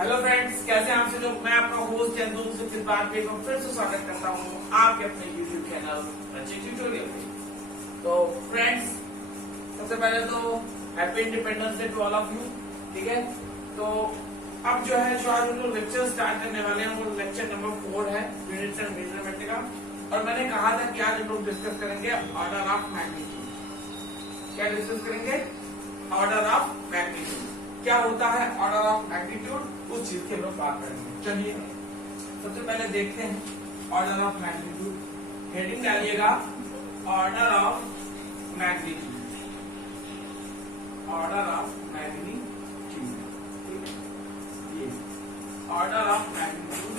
Hello friends, कैसे हैं आप सब लोग। मैं अपना होस्ट चंदू से फिर से स्वागत करता हूँ आपके अपने यूट्यूब चैनल बच्चे ट्यूटोरियल में। तो फ्रेंड्स, सबसे पहले तो happy Independence Day to all of you. ठीक है, तो अब जो है जो आज हम लोग लेक्चर स्टार्ट करने वाले हैं वो लेक्चर नंबर 4 है, यूनिट्स एंड मेजरमेंट का। और मैंने कहा था कि आज हम लोग डिस्कस करेंगे ऑर्डर ऑफ मैग्नीट्यूड। क्या डिस्कस करेंगे? Order of magnitude. क्या होता है ऑर्डर ऑफ मैग्नीट्यूड, उस चीज की हम लोग बात करेंगे। चलिए सबसे पहले देखते हैं ऑर्डर ऑफ मैग्नीट्यूड। हेडिंग डालिएगा order of magnitude, order of magnitude. ये ऑर्डर ऑफ मैग्नीट्यूड,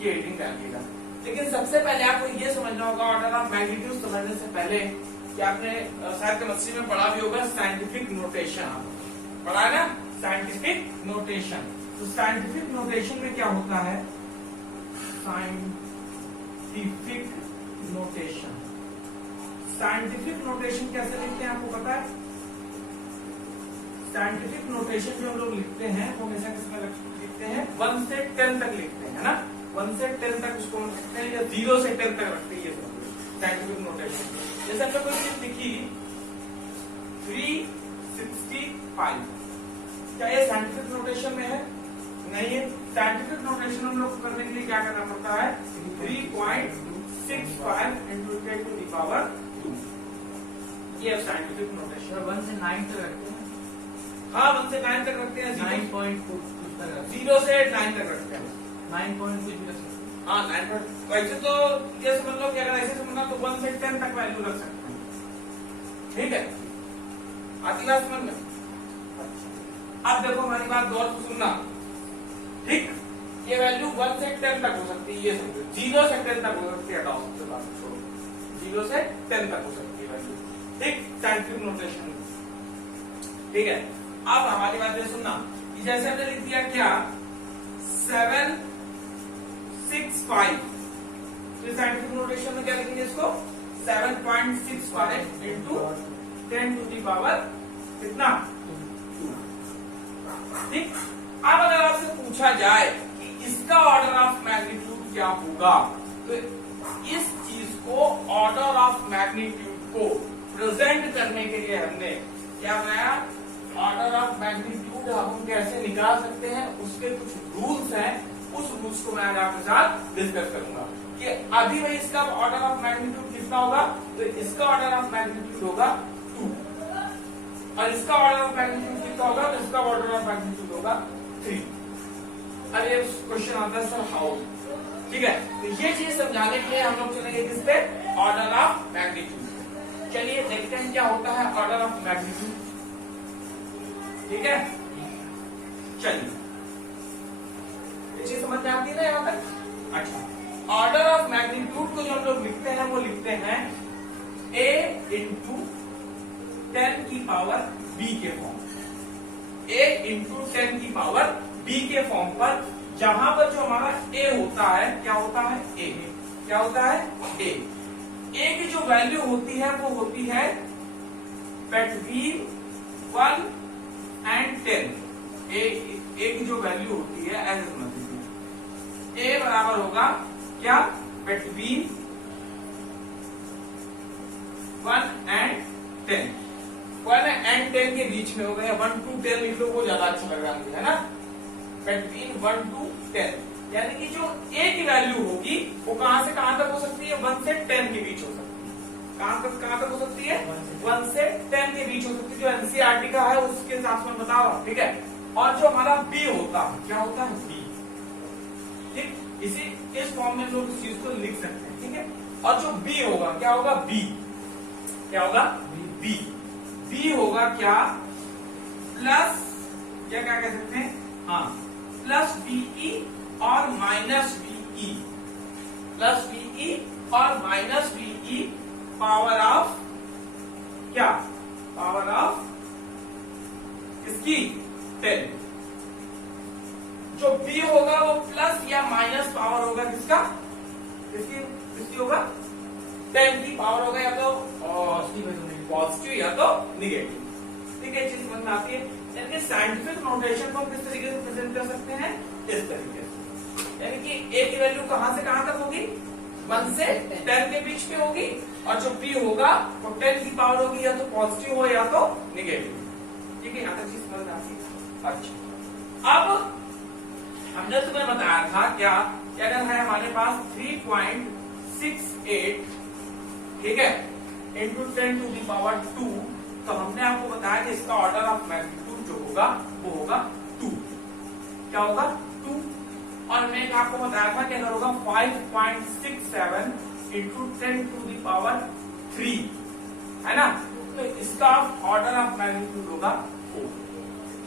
ये हेडिंग डालिएगा। लेकिन सबसे पहले आपको ये समझना होगा ऑर्डर ऑफ मैग्नीट्यूड समझने से पहले कि आपने शायद केमिस्ट्री में पढ़ा भी होगा साइंटिफिक नोटेशन। पढ़ा है ना, साइंटिफिक नोटेशन। तो साइंटिफिक नोटेशन में क्या होता है? साइंटिफिक नोटेशन, साइंटिफिक नोटेशन कैसे लिखते हैं आपको पता है? साइंटिफिक नोटेशन जो हम लोग लिखते हैं वो हमेशा किसमें लिखते हैं? 1 से 10 तक लिखते हैं ना। 1 से 10 तक उसको हम लिखते हैं, या 0 से 10 तक रखते हैं साइंटिफिक नोटेशन। जैसे हमने कोई चीज लिखी 365, क्या ये साइंटिफिक नोटेशन में है? नहीं है। साइंटिफिक नोटेशन हम लोग करने के लिए क्या करना पड़ता है? 3.65 into 10 to the power 2, ये साइंटिफिक नोटेशन। 1 से 9 तक रखते हैं। हाँ, 1 से 9 तक रखते हैं। 9.2 0 से 9 तक रखते हैं। 9.2 भी रख सकते हैं। हाँ, 9। वैसे तो ये समझ लो कि अगर ऐसे समझना तो 1 से 10 तक वैल्यू रख सकते हैं। ठीक है, आती बात समझ में? अब देखो हमारी बात गौर से सुनना। ठीक, ये वैल्यू 1 से 10 तक हो सकती है, ये समझो। 0 से 10 तक हो सकती है, हटाओ सबसे बात छोड़ो। 0 से 10 तक हो सकती है वैल्यू। ठीक, साइंटिफिक नोटेशन। ठीक है, अब हमारी बात ये सुनना। जैसे हमने लिख दिया क्या 765, तो साइंटिफिक नोटेशन में क्या लिखेंगे इसको? 7.65 into 10 to the power कितना? 2। ठीक, अब अगर आपसे पूछा जाए कि इसका ऑर्डर ऑफ मैग्नीट्यूड क्या होगा, तो इस चीज को ऑर्डर ऑफ मैग्नीट्यूड को प्रेजेंट करने के लिए हमने क्या बनाया? ऑर्डर ऑफ मैग्नीट्यूड हम कैसे निकाल सकते हैं, उसके कुछ रूल्स हैं। उस रूल्स को मैं आज आपके साथ डिस्कस करूंगा कि अभी भाई इसका ऑर्डर ऑफ मैग्नीट्यूड कितना होगा। तो इसका ऑर्डर ऑफ मैग्नीट्यूड होगा 2, और इसका ऑर्डर ऑफ मैग्नीट्यूड कितना होगा? तो इसका ऑर्डर ऑफ मैग्नीट्यूड होगा 3। अब ये क्वेश्चन आता है सर हाउ। ठीक है, तो ये चीज समझाने के लिए हम लोग चलेंगे किस पे? Order of magnitude. चलिए देखते हैं क्या होता है ऑर्डर ऑफ मैग्नीट्यूड। ठीक है, चलिए ये चीज समझ में आती है ना यहाँ तक? अच्छा, ऑर्डर ऑफ मैग्नीट्यूड को जो हम लोग लिखते हैं वो लिखते हैं a into 10 की पावर b के फॉर्म। a into 10 की पावर b के फॉर्म पर, जहां पर जो हमारा a होता है, क्या होता है? a। क्या होता है? a की जो वैल्यू होती है वो होती है बिटवीन 1 and 10। a की जो वैल्यू होती है एज a बराबर होगा क्या? Between 1 and 10। 1 and 10 के बीच में हो गया। 1 to 10 लिख लो, वो ज्यादा अच्छा लग रहा है ना। बिटवीन 1 to 10, यानी कि जो a की वैल्यू होगी वो कहां से कहां तक हो सकती है? 1 से 10 के बीच हो सकती है। कहां तक हो सकती है? 1 से 10 के बीच हो सकती है। जो एनसीईआरटी का है उसके हिसाब से बताओ। ठीक है, और जो हमारा b होता है, क्या होता है? b। ठीक, इस फॉर्म में हम लोग इस चीज को लिख सकते हैं। ठीक है, और जो b होगा क्या होगा? b। क्या होगा? b। b होगा क्या? प्लस, क्या क्या कह सकते हैं? हाँ, प्लस बीई और माइनस बीई, प्लस बीई और माइनस बीई पावर ऑफ क्या? पावर ऑफ इसकी 10। जो b होगा वो प्लस या माइनस पावर होगा किसका? किसकी होगा? 10 की पावर होगा, या तो पॉजिटिव या तो निगेटिव। ठीक है, चीज समझ में आती है। यानी कि साइंटिफिक नोटेशन को हम किस तरीके से प्रेजेंट कर सकते हैं, इस तरीके से। यानी कि ए की वैल्यू कहां से कहां तक होगी, 1 से 10 के बीच में होगी, और जो p होगा वो 10 की पावर होगी, या तो पॉजिटिव हो या तो निगेटिव। ठीक है, यहां तक चीज समझ आती है। अच्छा, अब हमने तुम्हें बताया था क्या कि अगर है हमारे पास 3.68, ठीक है, इंटू 10 टू दी पावर 2, तो हमने आपको बताया कि इसका ऑर्डर ऑफ मैग्नीट्यूड जो होगा वो होगा 2। क्या होगा, 2। और मैंने आपको बताया था कि अगर होगा 5.67 इंटू 10 टू दी पावर 3, है ना, तो इसका ऑर्डर ऑफ मैग्नीट्यूड होगा 4।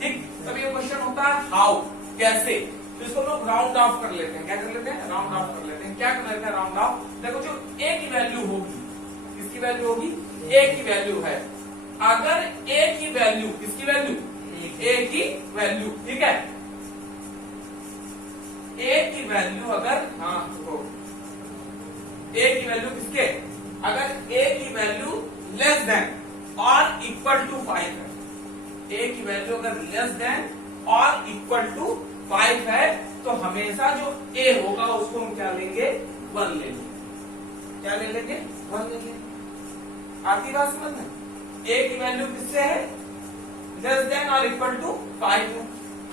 ठीक, तब ये क्वेश्चन होता है हाउ, कैसे, तो इसको लोग राउंड ऑफ कर लेते हैं। क्या कर लेते हैं, राउंड ऑफ कर लेते हैं। क्या कर लेते हैं, राउंड ऑफ। देखो जो ए की वैल्यू होगी, किसकी वैल्यू होगी, ए की वैल्यू है। अगर ए की वैल्यू, किसकी वैल्यू, ए की वैल्यू, ठीक है, ए की वैल्यू अगर, हाँ देखो, ए की वैल्यू किसके, अगर ए की वैल्यू लेस देन और इक्वल टू 5 है, ए की वैल्यू अगर लेस देन और इक्वल टू 5 है, तो हमेशा जो ए होगा उसको हम क्या लेंगे, 1 ले लेंगे। क्या ले लेंगे, 1 ले लेंगे। आती बात समझ में, ए की वैल्यू किससे है, लेस देन और इक्वल टू 5 है।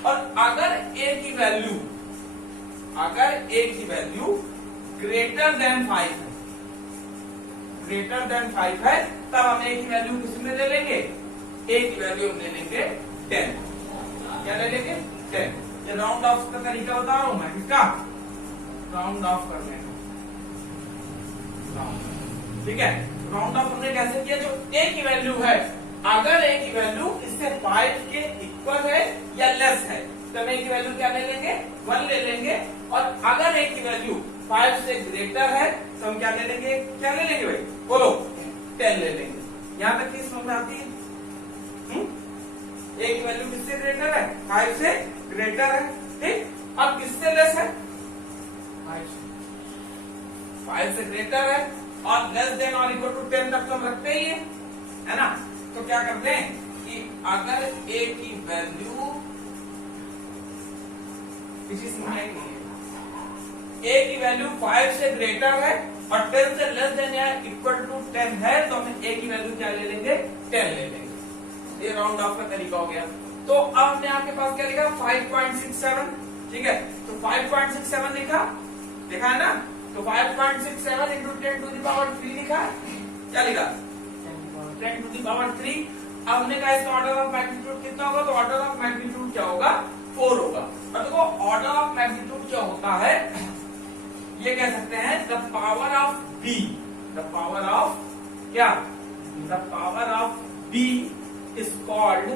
और अगर ए की वैल्यू, अगर ए की वैल्यू ग्रेटर देन 5 है, ग्रेटर देन 5 है, तब हम ए की वैल्यू किसमें ले लेंगे, ए की वैल्यू हम ले लेंगे 10। क्या ले लेंगे, 10। ये राउंड ऑफ का तरीका बता रहा हूं मैं, किसका, राउंड ऑफ करने का। ठीक है, राउंड ऑफ हमने कैसे किया, जो ए की वैल्यू है, अगर ए की वैल्यू इससे 5 के इक्वल है या लेस है, तो हम ए की वैल्यू क्या ले लेंगे, 1 ले लेंगे। और अगर ए की वैल्यू 5 से ग्रेटर है, तो हम क्या ले लेंगे, क्या ले लेंगे भाई, बोलो, 10 ले लेंगे। यहां तक चीज समझ आती है। ए की वैल्यू किससे ग्रेटर है, 5 से ग्रेटर है, ठीक। अब किससे लेस है, 5 से ग्रेटर है, और लेस देन और इक्वल टू 10 तक तो हम रखते ही है ना। तो क्या करते हैं कि अगर ए की वैल्यू, किसी समझाई नहीं है, ए की वैल्यू 5 से ग्रेटर है और 10 से लेस देन या इक्वल टू 10 है, तो हम ए की वैल्यू क्या ले लेंगे, 10 ले लेंगे। ये राउंड ऑफ का तरीका हो गया। तो अब हमने आपके पास क्या लिखा, 5.67, ठीक है, तो 5.67 लिखा, लिखा है ना, तो 5.67 इंटू 10 टू दी पावर 3 लिखा है। क्या लिखा, 10 टू दी पावर 3। अब हमने कहा इसका ऑर्डर ऑफ मैग्नीट्यूड कितना होगा, तो ऑर्डर ऑफ मैग्नीट्यूड क्या होगा, 4 होगा। और देखो ऑर्डर ऑफ मैग्नीट्यूड क्या होता है, ये कह सकते हैं the power of b, the power of क्या, the power of b is called,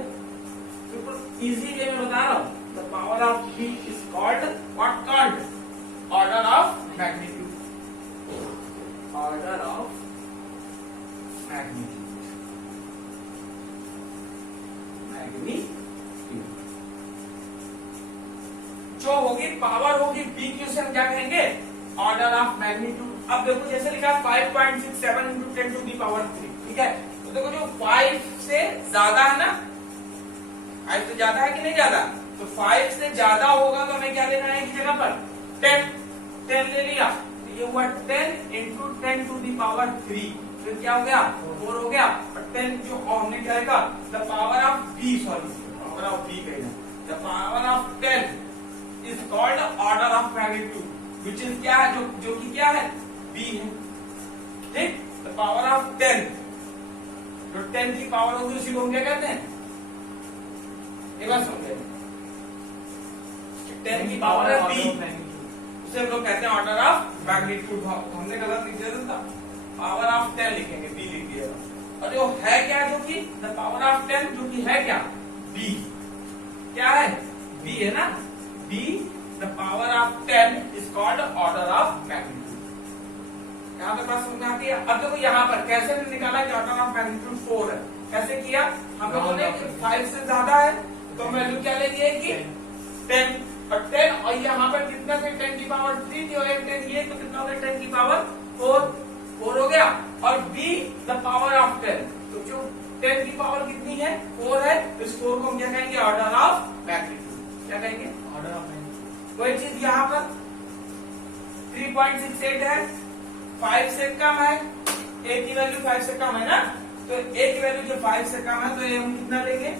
बिल्कुल इजी वे में बता रहा हूं, the power of b is called what, called order of magnitude, order of magnitude, magnitude जो होगी पावर होगी B की, उसे हम क्या कहेंगे, ऑर्डर ऑफ मैग्नीट्यूड। अब देखो जैसे लिखा 5.67 इंटू 10 टू दी पावर 3, ठीक है, तो देखो जो 5 से ज्यादा है ना, 5 से ज्यादा है कि नहीं ज्यादा, तो 5 से ज्यादा होगा तो हमें क्या लेना है, की जगह पर 10 ले लिया, तो ये हुआ 10 इंटू 10 टू दी पावर 3, फिर क्या हो गया, 4 हो गया। और 10 जो हमने क्या लिखा, the power of b, sorry power of b कहना, the power of 10 is called order of magnitude, which is क्या है, जो कि क्या है, बी है, ठीक। द पावर ऑफ 10, जो 10 की पावर होगी उसी को हम क्या कहते हैं, एक बार समझे, 10 की पावर है बी, उसे हम लोग कहते हैं ऑर्डर ऑफ मैग्नीट्यूड। हमने गलत लिख दिया था, पावर ऑफ 10 लिखेंगे, बी लिख दिया। और जो है क्या, जो कि द पावर ऑफ 10 जो कि है क्या, बी, क्या है, बी है ना, B the power of 10 is called order of magnitude. यहाँ पे बात समझ में आती है। अब देखो यहाँ पर कैसे निकाला कि ऑर्डर ऑफ मैग्नीट्यूड 4 है, कैसे किया, हम लोगों ने 5 से ज्यादा है तो वैल्यू क्या लेंगे कि 10, और 10 और यहाँ पर कितना थे, 10 की पावर 3 थी और 10 ये, तो कितना हो गया, 10 की पावर 4 हो गया। और b द पावर ऑफ 10, तो जो 10 की पावर कितनी है 4 है, तो इस 4 को हम क्या कहेंगे ऑर्डर ऑफ मैग्नीट्यूड, क्या कहेंगे ऑर्डर ऑफ मैग्नीट्यूड। कोई चीज यहाँ पर 3.68 है, 5 से कम है, a की वैल्यू 5 से कम है ना, तो a की वैल्यू जो 5 से कम है तो ये हम कितना लेंगे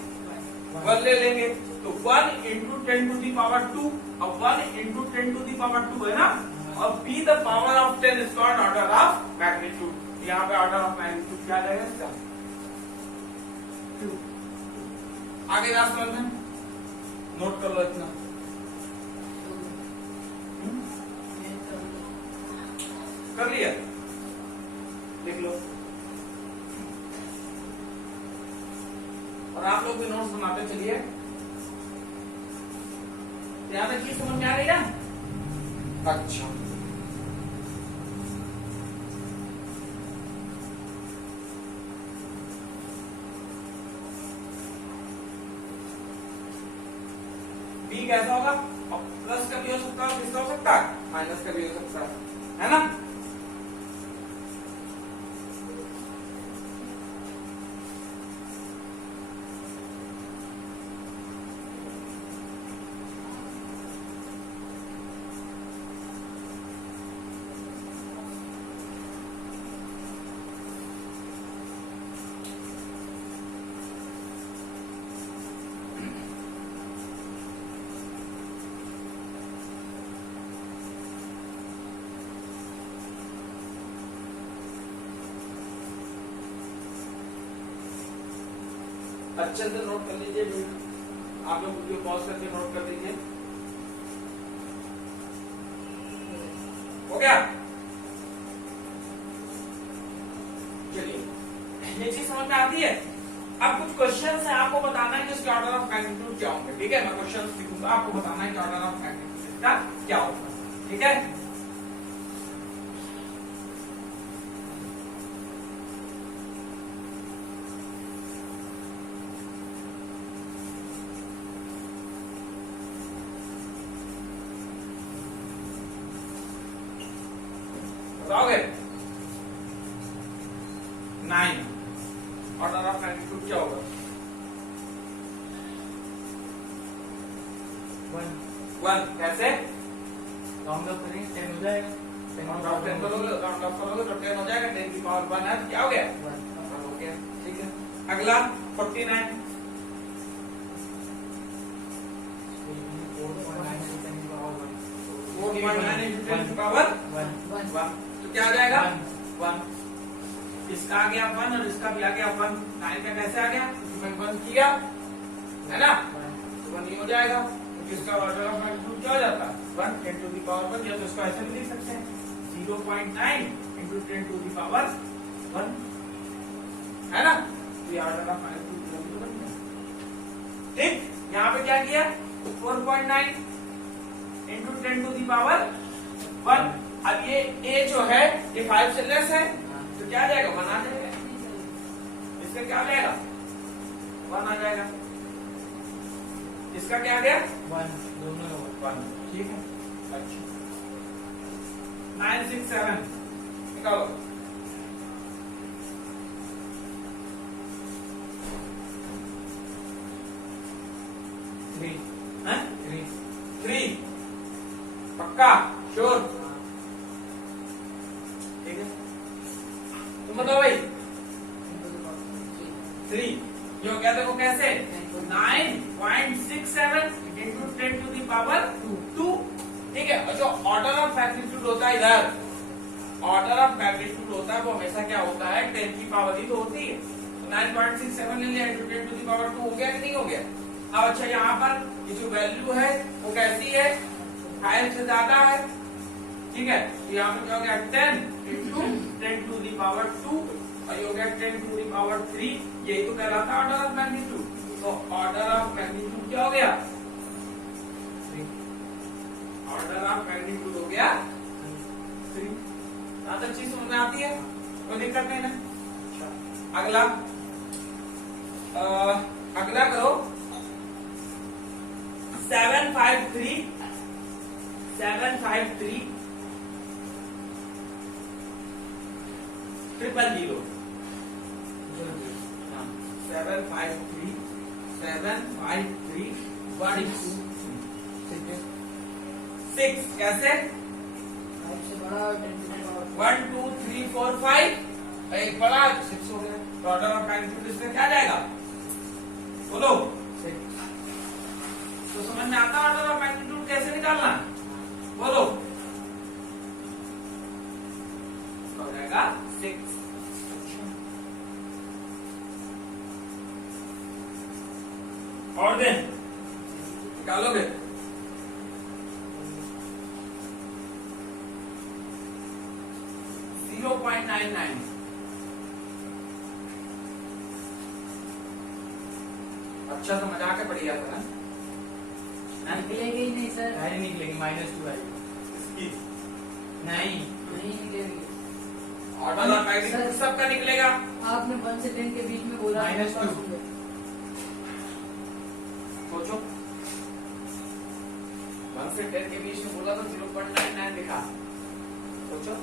1 ले लेंगे, तो 1 इंटू 10 टू दी पावर 2, अब 1 इंटू 10 टू दी पावर 2 है ना, और b the power of 10 is called order of magnitude. यहाँ पे ऑर्डर ऑफ मैग्नीट्यूड क्या रहेगा इसका 2। आगे रास्ते में नोट कर लो इतना, कर लिया, लिख लो, और आप लोग भी नोट्स बनाते चलिए। ध्यान रखिए, समझ में आ रही है? अच्छा, बी कैसा होगा, प्लस का भी हो सकता है, किसका हो सकता है, माइनस का भी हो सकता है ना। अच्छे से नोट कर लीजिए, आप लोग वीडियो पॉज करके नोट कर लीजिए। हो गया, चलिए ये चीज समझ में आती है। अब कुछ क्वेश्चन है, आपको बताना है कि इसके ऑर्डर ऑफ मैग्नीट्यूड क्या होंगे, ठीक है। मैं क्वेश्चन लिखूंगा, आपको बताना है कि ऑर्डर ऑफ मैग्नीट्यूड इसका क्या होगा, ठीक है। बताओगे 9 ऑर्डर ऑफ मैग्नीट्यूड क्या होगा 1 कैसे राउंड अप करेंगे 10 हो जाएगा, राउंड ऑफ करोगे तो 10 हो जाएगा, 10 की पावर 1 है तो क्या हो गया 1 हो गया, ठीक है। अगला 49 4.9 इंटू 10 की पावर 1, तो क्या आ जाएगा 1। इसका आ गया 1 और इसका भी आ गया 1, 9 का कैसे आ गया, क्योंकि 1 किया है ना, तो 1 ही हो जाएगा, क्योंकि इसका ऑर्डर ऑफ मैग्नीट्यूड क्या हो जाता है 1 10 टू दी पावर 1, या तो इसको ऐसे भी लिख सकते हैं 0.9 इंटू 10 टू दी पावर 1, है ना, तो ये ऑर्डर ऑफ मैग्नीट्यूड बन गया, ठीक। यहाँ पे क्या किया 4.9 इंटू 10 टू दी पावर 1। अब ये a जो है ये 5 से लेस है, तो क्या आ जाएगा 1 आ जाएगा, इसका क्या आ जाएगा 1 आ जाएगा, इसका क्या आ गया 1, दोनों 1, ठीक है। अच्छा 9 6 7 निकालो, हैं 3 पक्का श्योर, ठीक है। तुम बताओ भाई 3 जो क्या, देखो कैसे 9.67 इंटू 10 टू दी पावर 2, ठीक है। और जो ऑर्डर ऑफ मैग्नीट्यूड होता है इधर, ऑर्डर ऑफ मैग्नीट्यूड होता है वो हमेशा क्या होता है 10 की पावर ही तो होती है, तो 9.67 ले लिया इंटू 10 टू दी पावर 2 हो गया कि नहीं हो गया। अब अच्छा यहाँ पर ये जो वैल्यू है वो कैसी है 5 से ज्यादा है, ठीक है, तो यहाँ पे क्या हो गया 10 इंटू 10 टू दी पावर 2, और ये हो गया 10 टू दी पावर 3, यही तो कहलाता है ऑर्डर ऑफ मैग्नीट्यूड। तो ऑर्डर ऑफ मैग्नीट्यूड क्या हो गया, ऑर्डर ऑफ मैग्नीट्यूड हो गया 3। यहाँ तक चीज समझ में आती है, कोई दिक्कत नहीं ना। अगला अगला करो 753 000, 753 753 1 2 6 कैसे 5 से बड़ा और 10 to the power 1 2 3 4 5 एक बड़ा 6 हो गया तो ऑर्डर ऑफ मैग्नीट्यूड इसमें क्या जाएगा बोलो 6 तो समझ में आता ऑर्डर ऑफ मैग्नीट्यूड कैसे निकालना बोलो हो जाएगा 6 और देन निकालोगे .99 अच्छा तो मजा के पड़ी जाता है निकलेगी ही नहीं सर नहीं निकलेगी -2 आएगी इसकी नहीं नहीं निकलेगी ऑर्डर ऑफ मैग्नीट्यूड सबका निकलेगा आपने 1 से 10 के बीच में बोला -2 सोचो 1 से 10 के बीच में बोला तो 0.99 लिखा सोचो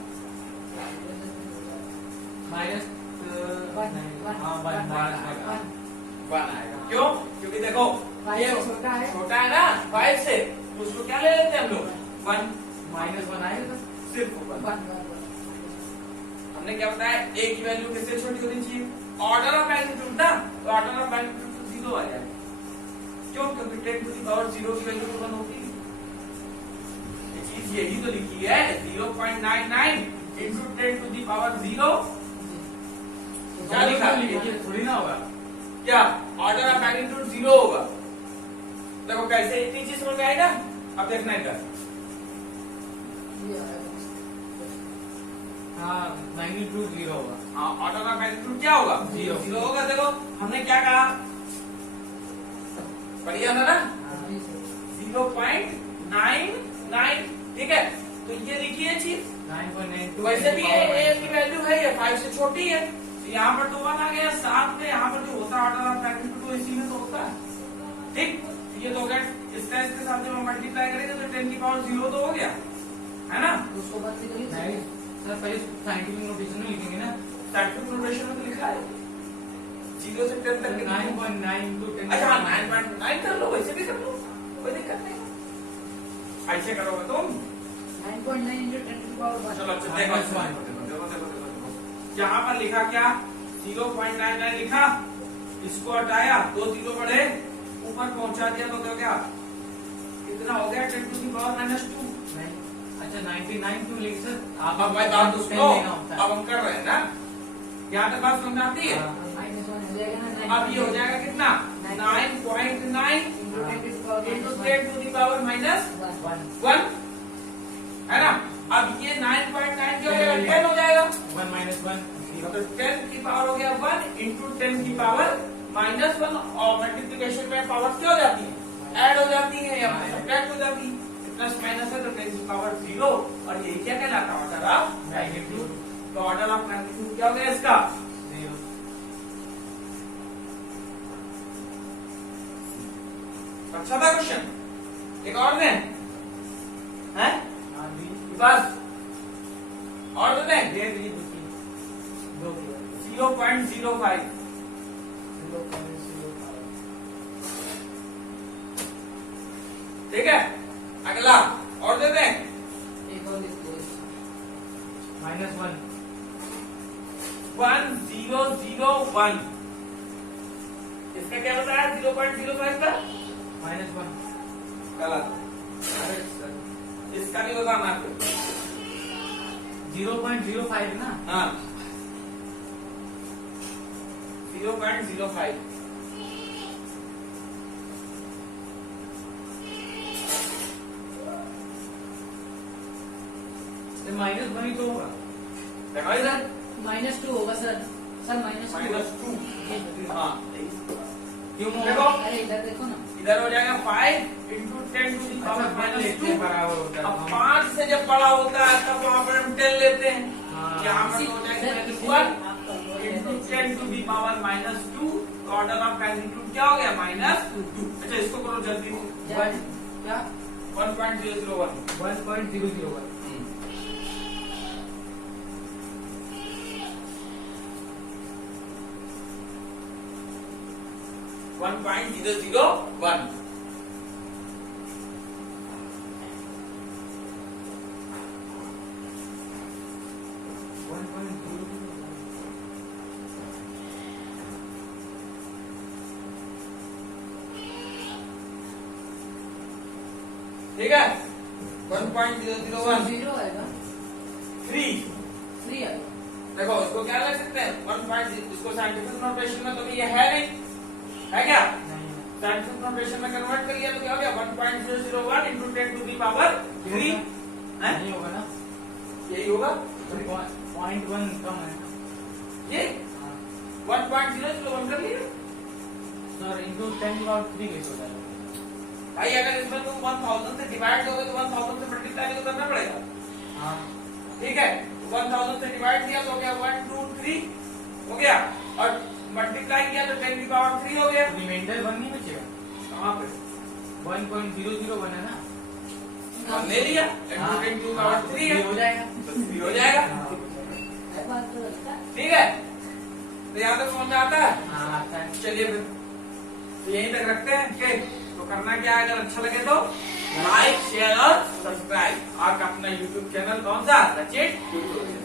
माइनस हाँ 1 आएगा क्यों क्योंकि देखो फाइव ये छोटा है छोटा है ना 5 से तो उसको क्या ले लेते हैं हम लोग 1 -1 आएगा सिर्फ 1 1 हमने क्या बताया a की वैल्यू किससे छोटी होनी चाहिए ऑर्डर ऑफ मैग्नीट्यूड ना तो ऑर्डर ऑफ मैग्नीट्यूड तो 0 आ जाएगा क्यों क्योंकि 10 to the power 0 की वैल्यू तो 1 होती है ये चीज यही तो लिखी है 0.99 into 10 to the power 0 क्या लिखा ये थोड़ी ना होगा क्या ऑर्डर ऑफ मैग्नीट्यूड 0 होगा देखो कैसे इतनी चीज समझ में आई ना अब देखना इधर हाँ मैग्नीट्यूड 0 होगा हाँ ऑर्डर ऑफ मैग्नीट्यूड क्या होगा 0 होगा देखो हमने क्या कहा बढ़िया था ना 0.99 ठीक है तो ये लिखिए चीज 9.92 वैसे भी ए की वैल्यू है ये 5 से छोटी है तो यहाँ पर तो 1 आ गया साथ में यहाँ पर जो होता है ऑर्डर ऑफ मैग्नीट्यूड वो इसी में तो होता है ठीक ये तो अगर इसका इसके साथ जब हम मल्टीप्लाई करेंगे तो 10 की पावर 0 तो हो गया है ना उसको बात से नहीं सर पहले साइंटिफिक नोटेशन में लिखेंगे ना साइंटिफिक नोटेशन में तो लिखा है 0 से 10 तक 9.9 to 10 अच्छा 9.9 कर लो वैसे भी कर लो कोई दिक्कत नहीं ऐसे करोगे तुम 9.9 into 10 to the power 1 चलो अच्छा देखो देखो यहाँ पर लिखा क्या 0.99 लिखा इसको हटाया 2 0 बढ़े ऊपर पहुंचा दिया तो क्या कितना हो गया 10 to the power -2 नहीं अच्छा 99 क्यों लिखे सर अब भाई बात तो सुनो अब हम कर रहे हैं ना यहाँ तक बात समझ में आती है -1 हो जाएगा ना अब ये हो जाएगा कितना 9.9 into 10 to the power -1 है ना अब ये 9.9 जो है 10 हो जाएगा 1 -1 तो 10 की पावर हो गया 1 into 10 की पावर -1 और मल्टीप्लिकेशन में पावर क्या हो जाती है ऐड हो जाती है या सब्ट्रैक्ट हो जाती है प्लस माइनस है तो 10 की पावर 0 और ये क्या कहलाता है ऑर्डर ऑफ मैग्नीट्यूड तो ऑर्डर ऑफ मैग्नीट्यूड क्या हो गया इसका 0 अच्छा था क्वेश्चन एक और दें हैं बस और दें दे दी दो 0.05 ठीक है अगला और दे दें एक और लिख दो -1 1001 इसका क्या बताया 0.05 का -1 गलत अरे सर इसका भी बताना आपको 0.05 ना हाँ 0.05 -1 ही तो होगा देखो इधर -2 होगा सर -2 -2 हाँ क्यों देखो अरे इधर देखो ना इधर हो जाएगा 5 into 10 to the power -2 बराबर होता अब है 5 से जब बड़ा होता है तब वहां पर हम 10 लेते हैं हाँ। यहाँ पर तो हो जाएगा 1 into 10 to the power -2 order of magnitude क्या हो गया -2 अच्छा इसको करो जल्दी क्या 1.001 1.001 1.001 1.001। ठीक है, 1.001 जीरो आएगा, 3। 3 आएगा। देखो इसको क्या लग सकते हैं 1. इसको साइंटिफिक नोटेशन में तो ये है नहीं, है क्या? साइंटिफिक नोटेशन में कन्वर्ट कर लिया तो क्या हो गया 1.001 into 10 to the power 3। नहीं होगा ना, यही होगा 0.1 कम है ये 1.001 कर लिया सर, इंटू 10⁻³ कैसे होता है? भाई। अगर इसमें तुम 1000 से डिवाइड दोगे तो 1000 से मल्टीप्लाई तो करना पड़ेगा। हाँ, ठीक है, 1000 से डिवाइड किया तो हो गया 1 2 3 हो गया, और मल्टीप्लाई किया तो 10 की पावर 3 हो गया। रिमाइंडर 1 नहीं बचेगा? कहाँ पे 1.001 है ना? हमने लिया 10 की पावर 3 है, हो जाएगा, तो 3 हो जाएगा। बात तो लगता है। ठीक है, तो यहाँ तक समझ में आता है। हाँ आता है। चलिए फिर तो यहीं तक रखते हैं कि तो करना क्या है, अगर अच्छा लगे तो लाइक शेयर और सब्सक्राइब। आपका अपना यूट्यूब चैनल कौन सा? सचिन ट्यूटोरियल।